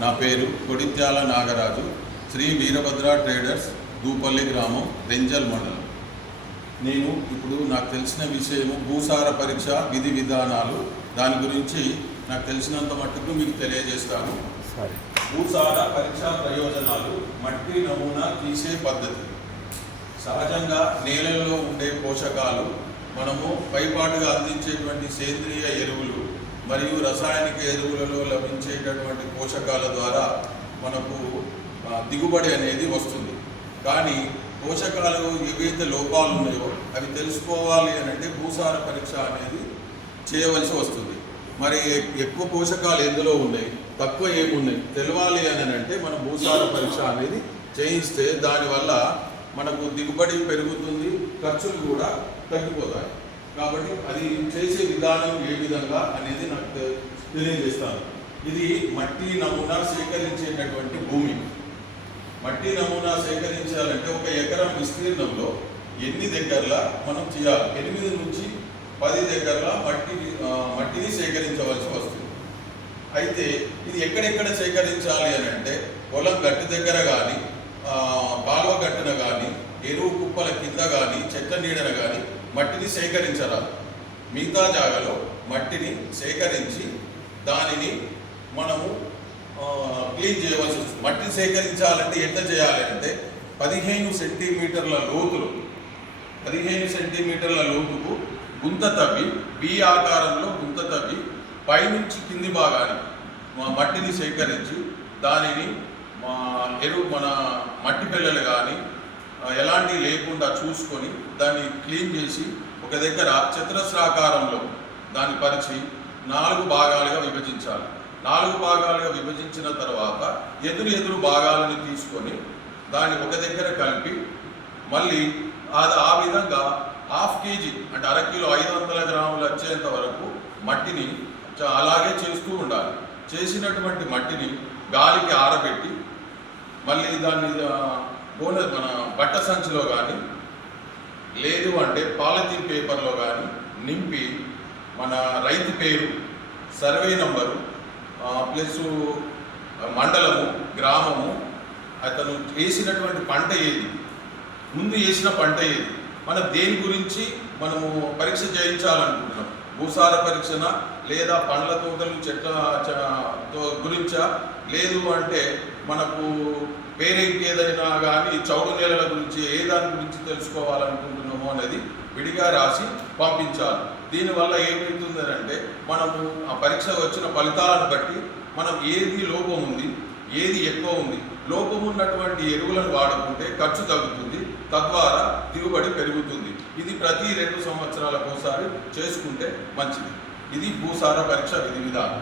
నా పేరు కొడిత్యాల నాగరాజు, శ్రీ వీరభద్ర ట్రేడర్స్, దూపల్లి గ్రామం, రెంజల్ మండలం. నేను ఇప్పుడు నాకు తెలిసిన విషయము భూసార పరీక్ష విధి విధానాలు, దాని గురించి నాకు తెలిసినంత మట్టుకు మీకు తెలియజేస్తాను. భూసార పరీక్ష ప్రయోజనాలు: మట్టి నమూనా తీసే పద్ధతి. సహజంగా నేలల్లో ఉండే పోషకాలు మనము పైపాటుగా అందించేటువంటి సేంద్రియ ఎరువులు మరియు రసాయనిక ఎరువులలో లభించేటటువంటి పోషకాల ద్వారా మనకు దిగుబడి అనేది వస్తుంది. కానీ పోషకాలు ఏవైతే లోపాలు ఉన్నాయో అవి తెలుసుకోవాలి అని అంటే భూసార పరీక్ష అనేది చేయవలసి వస్తుంది. మరి ఎక్కువ పోషకాలు ఎందులో ఉన్నాయి, తక్కువ ఏమున్నాయి తెలవాలి అని అంటే మనం భూసార పరీక్ష అనేది చేయిస్తే దానివల్ల మనకు దిగుబడి పెరుగుతుంది, ఖర్చులు కూడా తగ్గిపోతాయి. కాబట్టి అది చేసే విధానం ఏ విధంగా అనేది నాకు తెలియజేస్తాను. ఇది మట్టి నమూనా సేకరించేటటువంటి భూమి. మట్టి నమూనా సేకరించాలంటే 1 ఎకరం విస్తీర్ణంలో ఎన్ని దగ్గరలా మనం చేయాలి? 8 నుంచి 10 దగ్గరలా మట్టిని సేకరించవలసి వస్తుంది. అయితే ఇది ఎక్కడెక్కడ సేకరించాలి అని అంటే పొలం గట్టి దగ్గర కానీ, కాలువ గట్టున కానీ, ఎరువు కుప్పల కింద కానీ, చెట్ల నీడన కానీ మట్టిని సేకరించరాదు. మిగతా జాగాలో మట్టిని సేకరించి దానిని మనము క్లీన్ చేయవలసి వస్తుంది. మట్టిని సేకరించాలంటే ఎట్లా చేయాలి అంటే 15 సెంటీమీటర్ల లోతులు, 15 సెంటీమీటర్ల లోతుకు గుంత తవ్వి, బి ఆకారంలో గుంత తవ్వి పైనుంచి కింది భాగాన్ని మట్టిని సేకరించి దానిని మన మట్టి పిల్లలు కానీ ఎలాంటివి లేకుండా చూసుకొని దాన్ని క్లీన్ చేసి ఒక దగ్గర చతురస్రాకారంలో దాన్ని పరిచి 4 భాగాలుగా విభజించాలి. 4 భాగాలుగా విభజించిన తర్వాత ఎదురు భాగాలను తీసుకొని దాన్ని ఒక దగ్గర కలిపి మళ్ళీ ఆ విధంగా 1/2 కేజీ అంటే 1/2 కిలో 500 గ్రాములు వచ్చేంత వరకు మట్టిని అలాగే చేస్తూ ఉండాలి. చేసినటువంటి మట్టిని గాలికి ఆరబెట్టి మళ్ళీ దాన్ని మన బట్ట సంచిలో కానీ లేదు అంటే పాలిథీన్ పేపర్లో కానీ నింపి మన రైతు పేరు, సర్వే నంబరు ప్లస్ మండలము, గ్రామము, అతను వేసినటువంటి పంట ఏది, ముందు వేసిన పంట ఏది, మనం దేని గురించి మనము పరీక్ష చేయించాలనుకుంటున్నాం, భూసార పరీక్షన లేదా పండ్ల తోటలు చెట్ల గురించా, లేదు అంటే మనకు వేరే ఇంకేదైనా కానీ చౌడు నేలల గురించి ఏ దాని గురించి తెలుసుకోవాలనుకుంటున్నామో అనేది విడిగా రాసి పంపించాలి. దీనివల్ల ఏమవుతుందంటే మనము ఆ పరీక్ష వచ్చిన ఫలితాలను బట్టి మనం ఏది లోపం ఉంది, ఏది ఎక్కువ ఉంది, లోపం ఉన్నటువంటి ఎరువులను వాడుకుంటే ఖర్చు తగ్గుతుంది, తద్వారా దిగుబడి పెరుగుతుంది. ఇది ప్రతి 2 సంవత్సరాలకు ఒకసారి చేసుకుంటే మంచిది. ఇది భూసార పరీక్ష విధి విధానం.